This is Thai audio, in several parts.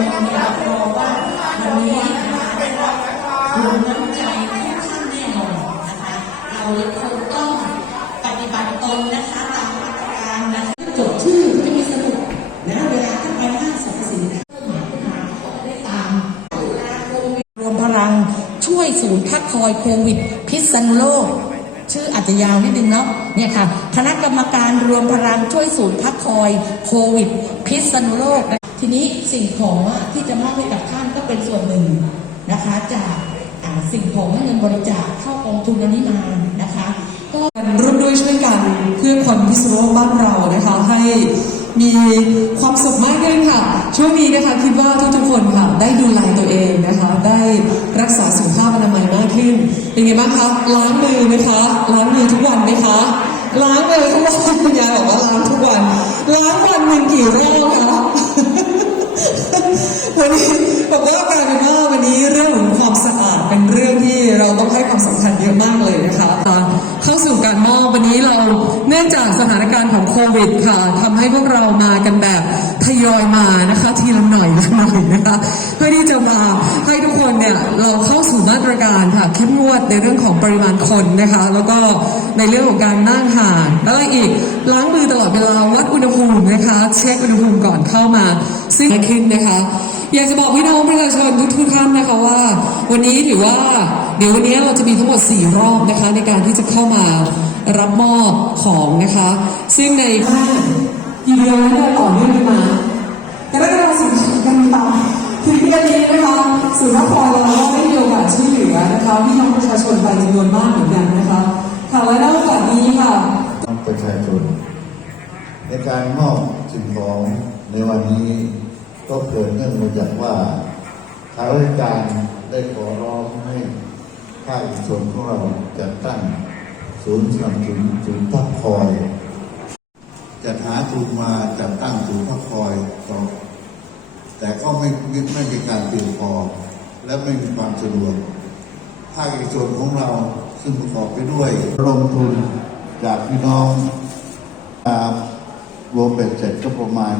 เนี่ยรับรองว่าวันนี้นะคะรวมน้ำใจทุกท่านแน่นอนนะคะ เราคงต้องปฏิบัติตนนะคะตามมาตรการนะคะจดชื่อก็จะมีสมุดนะเวลาท่านไปห้างสรรพสินค้าเพิ่มขึ้นมาขาก็ได้ตามรวมพลังช่วยศูนย์พักคอยโควิด พิษณุโลกชื่ออาจจะยาวนิดนึงเนาะเนี่ยค่ะ คณะกรรมการรวมพลังช่วยศูนย์พักคอยโควิด พิษณุโลก ทีนี้สิ่งของที่จะมอบให้กับท่านก็เป็นส่วนหนึ่งนะคะ จากสิ่งของเงินบริจาคเข้ากองทุนอันนี้มานะคะ ก็ร่วมด้วยช่วยกันเพื่อคนพิษณุโลกบ้านเรานะคะให้มีความสุขมากขึ้นค่ะ ช่วงนี้นะคะคิดว่าทุกๆคนค่ะ ได้ดูแลตัวเองนะคะ ได้รักษาสุขภาพอนามัยมากขึ้น เป็นไงบ้างคะล้างมือไหมคะล้างมือทุกวันไหมคะ ล้างเลยทุกวันคุณยายบอกว่าล้างทุกวันล้างวันหนึ่งกี่รอบคะวันนี้บอกว่ากลายเป็นว่าวันนี้เรื่องของความสะอาดเป็นเรื่องที่เราต้องให้ความสำคัญเยอะมากเลยนะคะเข้าสู่การมอบวันนี้เราเนื่องจากสถานการณ์ของโควิดค่ะทำให้พวกเรามากันแบบ ยอยมานะคะ ทีละหน่อยละหน่อยนะคะเพื่อที่จะมาให้ทุกคนเนี่ยเราเข้าสู่มาตรการค่ะเข้มงวดในเรื่องของปริมาณคนนะคะ แล้วก็ในเรื่องของการนั่งห่างแล้วก็อีกล้างมือตลอดเวลาวัดอุณหภูมินะคะ เช็คอุณหภูมิก่อนเข้ามา ซึ่งขึ้นนะคะ อยากจะบอกพี่น้องประชาชนทุกท่านนะคะว่า วันนี้ถือว่าเดี๋ยววันนี้เราจะมีทั้งหมด 4 รอบนะคะ ในการที่จะเข้ามารับมอบของนะคะ ซึ่งในภาคกี่เดืนแล้วเนี่ยต่อเนื่องมา คมสิงหาคมต่อเดือนนี้นะคะสื่อนครเราก็ได้มีโอกาสช่วยเหลือนะคะพี่น้องประชาชนไปจำนวนมากเหมือนกันนะคะค่ะและนอกจากนี้ค่ะประชาชนในการมอบสิ่งของในวันนี้ ก็เกิดเนื่องมาจากว่าทางราชการได้ขอร้องให้ภาคเอกชนของเราจัดตั้งศูนย์สนับสนุนศูนย์พักคอยจัดหาทุนมาจัดตั้งศูนย์พักคอยต่อ แต่ก็ไม่ไม่ไม่มีการเพียงพอ และไม่มีความสะดวกภาคเอกชนของเราซึ่งประกอบไปด้วยลงทุนจากพี่น้องอ่ารวมเป็นเสร็จก็ประมาณ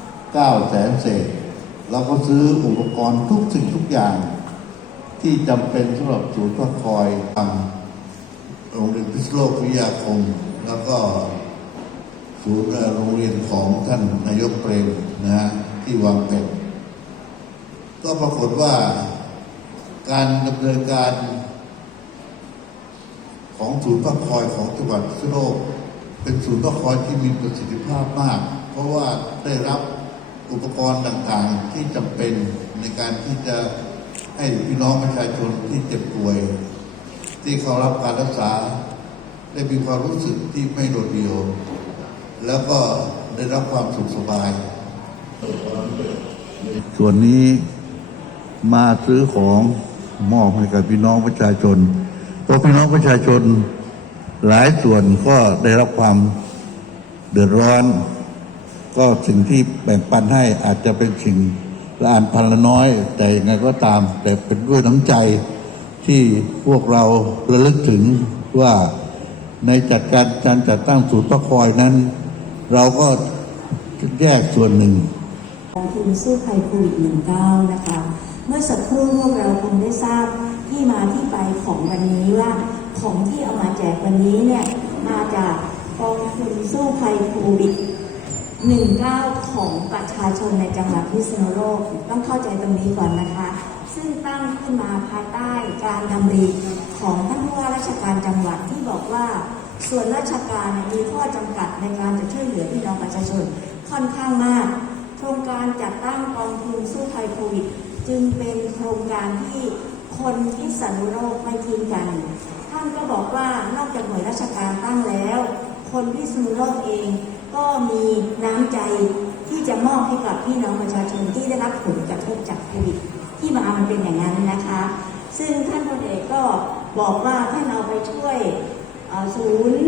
9แสนเศษเราก็ซื้ออุปกรณ์ทุกสิ่งทุกอย่าง ที่จำเป็นสำหรับศูนย์พักคอยทางโรงเรียนพิษณุโลกวิทยาคม แล้วก็ศูนย์โรงเรียนของท่านนายกเปรมนะฮะ ที่วางเป็ดก็ปรากฏว่าการดำเนินการของศูนย์พักคอยของจังหวัดพิษณุโลกเป็นศูนย์พักคอยที่มีประสิทธิภาพมาก เพราะว่าได้รับอุปกรณ์ต่างๆที่จำเป็นในการที่จะให้พี่น้องประชาชนที่เจ็บป่วย ที่เขารับการรักษา ได้มีความรู้สึกที่ไม่โดดเดี่ยว แล้วก็ได้รับความสุขสบาย ส่วนนี้มาซื้อของมอบให้กับพี่น้องประชาชน เพราะพี่น้องประชาชนหลายส่วนก็ได้รับความเดือดร้อน ก็สิ่งที่แบ่งปันให้อาจจะเป็นสิ่งละอันพันละน้อย แต่ยังไงก็ตาม แต่เป็นด้วยน้ำใจที่พวกเราระลึกถึงว่าในจัดการการจัดตั้งศูนย์พักคอยนั้น เราก็แยกส่วนหนึ่ง องทุนสู้ภัยโควิด -19 นะคะ เมื่อสักครู่พวกเราคงได้ทราบที่มาที่ไปของวันนี้ว่าของที่เอามาแจกวันนี้เนี่ยมาจากกองทุนสู้ภัยโควิด 19 ของประชาชนในจังหวัดพิษณุโลกต้องเข้าใจตรงนี้ก่อนนะคะ ซึ่งตั้งขึ้นมาภายใต้การดำริของท่านผู้ว่าราชการจังหวัดที่บอกว่าส่วนราชการมีข้อจำกัดในการจะช่วยเหลือพี่น้องประชาชนค่อนข้างมาก โครงการจัดตั้งกองทุนสู้ภัยโควิด จึงเป็นโครงการที่คนพิษณุโลกไม่ทิ้งกัน ท่านก็บอกว่านอกจากหน่วยราชการตั้งแล้ว คนพิษณุโลกเองก็มีน้ำใจที่จะมอบให้กับพี่น้องประชาชนที่ได้รับผลกระทบจากโควิด ที่มามันเป็นอย่างนั้นนะคะ ซึ่งท่านพลเอกก็บอกว่าท่านเอาไปช่วยศูนย์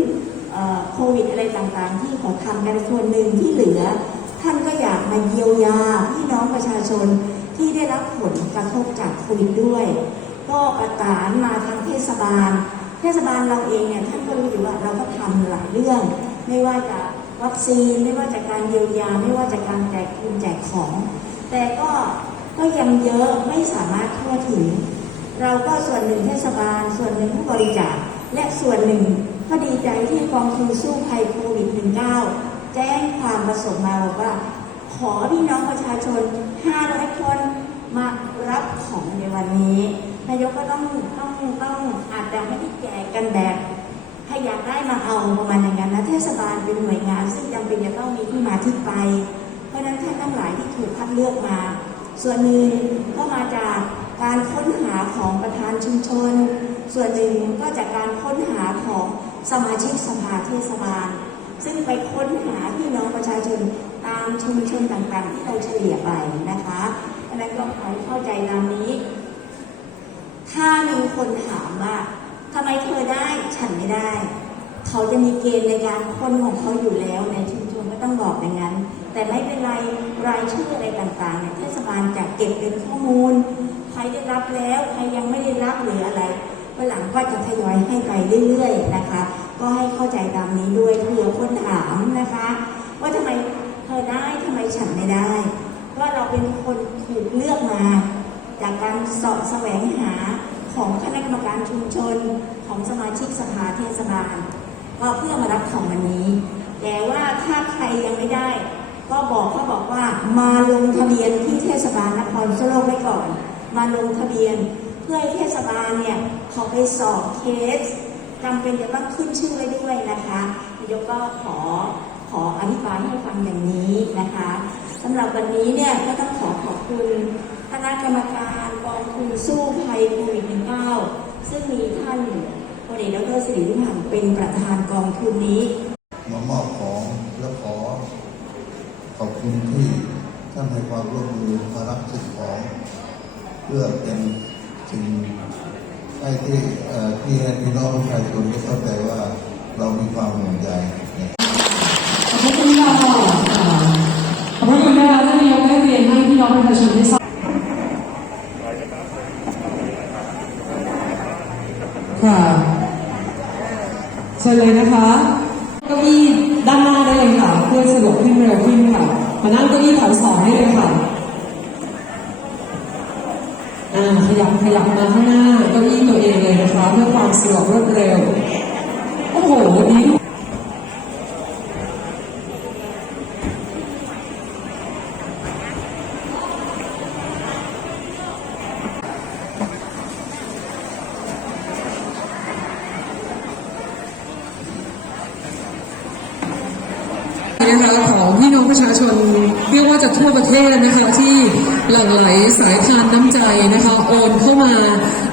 โควิดอะไรต่างๆ ที่เขาทำกันส่วนหนึ่งที่เหลือ ท่านก็อยากมาเยียวยาพี่น้องประชาชนที่ได้รับผลกระทบจากโควิดด้วย ก็ประสานมาทางเทศบาล เทศบาลเราเองเนี่ยท่านก็รู้อยู่ว่าเราก็ทำหลายเรื่อง ไม่ว่าจะวัคซีนไม่ว่าจะการเยียวยา ไม่ว่าจะการแจกทุนแจกของ แต่ก็ก็ยังเยอะไม่สามารถทั่วถึง เราก็ส่วนหนึ่งเทศบาล ส่วนหนึ่งผู้บริจาคและส่วนหนึ่งก็ดีใจที่กองทุนสู้ภัยโควิด งความประสงค์มาบอกว่า ขอพี่น้องประชาชน 500 คนมารับของในวันนี้นายกก็ต้องต้องต้องอาจจะไม่ได้แจกกันแบบให้อยากได้มาเอาประมาณอย่างนั้นนะเทศบาลเป็นหน่วยงาน ซึ่งจำเป็นจะต้องมีที่มาที่ไป เพราะฉะนั้นท่านทั้งหลายที่ถูกคัดเลือกมา ส่วนหนึ่งก็มาจากการค้นหาของประธานชุมชน ส่วนหนึ่งก็จากการค้นหาของสมาชิกสภาเทศบาล ซึ่งไปค้นหาพี่น้องประชาชนตามชุมชนต่างๆ ที่เราเฉลี่ยไปนะคะเพราะฉะนั้นก็ขอให้เข้าใจตามนี้ ถ้ามีคนถามว่าทำไมเธอได้ฉันไม่ได้ เขาจะมีเกณฑ์ในการคนของเขาอยู่แล้วในชุมชนก็ต้องบอกอย่างนั้น แต่ไม่เป็นไรรายชื่ออะไรต่างๆเนี่ยเทศบาลจะเก็บเป็นข้อมูล ใครได้รับแล้ว ใครยังไม่ได้รับหรืออะไรวันหลังก็จะทยอยให้ไปเรื่อยๆนะคะ ก็ให้เข้าใจตามนี้ด้วยเผื่อคนถามนะคะ ว่าทำไมเธอได้ทำไมฉันไม่ได้เพราะเราเป็นคนถูกเลือกมา จากการสาะแสวงหาของคณะกรรมการชุมชนของสมาชิกสภาเทศบาลก็เพื่อมารับของวันนี้ แต่ว่าถ้าใครยังไม่ได้ ก็บอกเขาบอกว่ามาลงทะเบียนที่เทศบาลนครสโลกไว้ก่อน มาลงทะเบียน เพื่อให้เทศบาลเนี่ยเขาไปสอบเคส จำเป็นจะต้องขึ้นชื่อไว้ด้วยนะคะนายกก็ขอขออธิบายให้ฟังอย่างนี้นะคะสำหรับวันนี้เนี่ยก็ต้องขอขอบคุณคณะกรรมการกองทุนสู้ภัยโควิด -19 ซึ่งมีท่านพลเอกดรสิริวิพันเป็นประธานกองทุนนี้มามอบของและขอ ขอบคุณที่ท่านให้ความร่วมมือมารับสิ่งของ เพื่อเป็นสิ่ง ให้ที่ที่ให้พี่น้องประชาชนได้เข้าใจว่าเรามีความห่วงใยเนี่ยขอบคุณค่ะขอบคุณนะคะท่านนายกได้เรียนให้พี่น้องประชาชนได้ทราบค่ะ ขยับขยับมาข้างหน้าเก้าอี้ตัวเองเลยนะคะ เพื่อความสะดวกรวดเร็ว โอ้โหวันนี้นะคะของพี่น้องประชาชนเรียก ว่าประเทศนะคะที่หลั่งไหลสายทานน้ำใจนะคะโอนเข้ามา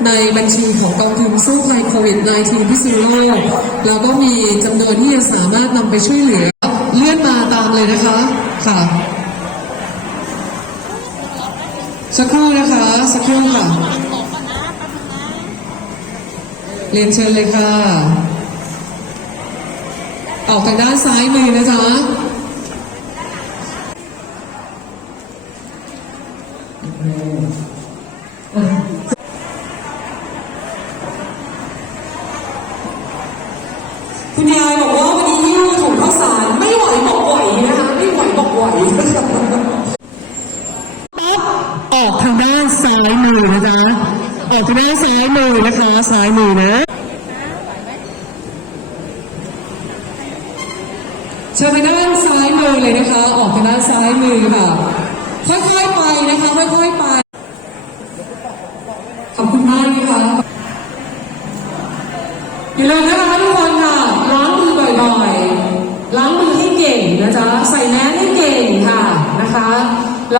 ในบัญชีของกองทุนสู้ภัยโควิด -19 พิษณุโลกแล้วก็มีจำนวนที่จะสามารถนำไปช่วยเหลือเลื่อนมาตามเลยนะคะค่ะสักครู่นะคะ สักครู่ค่ะ เรียนเชิญเลยค่ะ ออกทางด้านซ้ายมือนะจ๊ะ คะออกทางด้านซ้ายมือค่ะค่อยๆไปนะคะค่อยๆไปขอบคุณมากนะคะอย่าลืมนะคะทุกคนค่ะล้างมือบ่อยๆล้างมือให้เก่งนะจ๊ะใส่แมสให้เก่งค่ะนะคะ